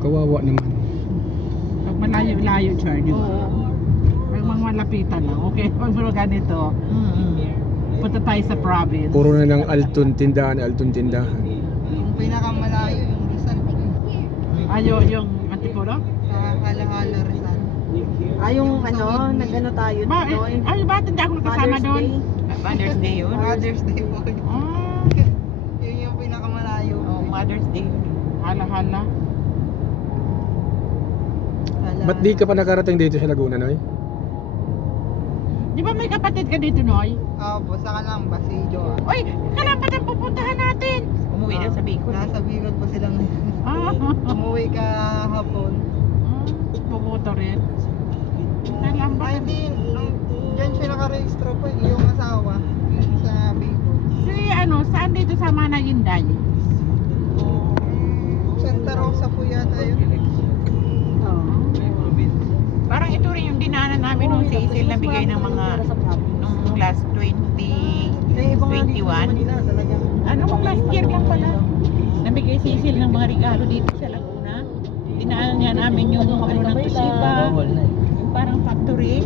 Kawawa naman. Pag malayo-layo, Char, di ba? Pag mga malapitan lang, okay? Pag mga ganito, punta tayo sa province. Puro na lang Alton tindahan. Yung pinakamalayo yung Rizal. Ayo, yung Antipolo? Sa Hala-Hala Rizal. Yung nag-ano tayo doon. Ba't hindi ako nakasama doon? Mother's Day yun. Mother's Day po. Ah, Yun yung pinakamalayo. Mother's Day. hala-hala. Ba't di ka pa nakarating dito sa Laguna, Noy? Di ba may kapatid ka dito, Noy? Po, sa Kalamba, si Joa. Uy, Kalamba ang pupuntahan natin. Umuwi na sa Bicol. Nasa Bicol po silang umuwi ka hapon. Pupunta rin. Kalamba. Ay, dyan siya nakarehistro po, yung asawa. Yung sa Bicol. Saan dito sa Manay Inday? Santa Rosa po yata yun. Parang ito rin yung dinaanan namin nung Cecil na bigay ng mga nung last 2021. Last year lang pala. Nabigay Cecil ng mga regalo dito sa Laguna. Dinaanan niya namin yung ng Toshiba. Yung parang factory.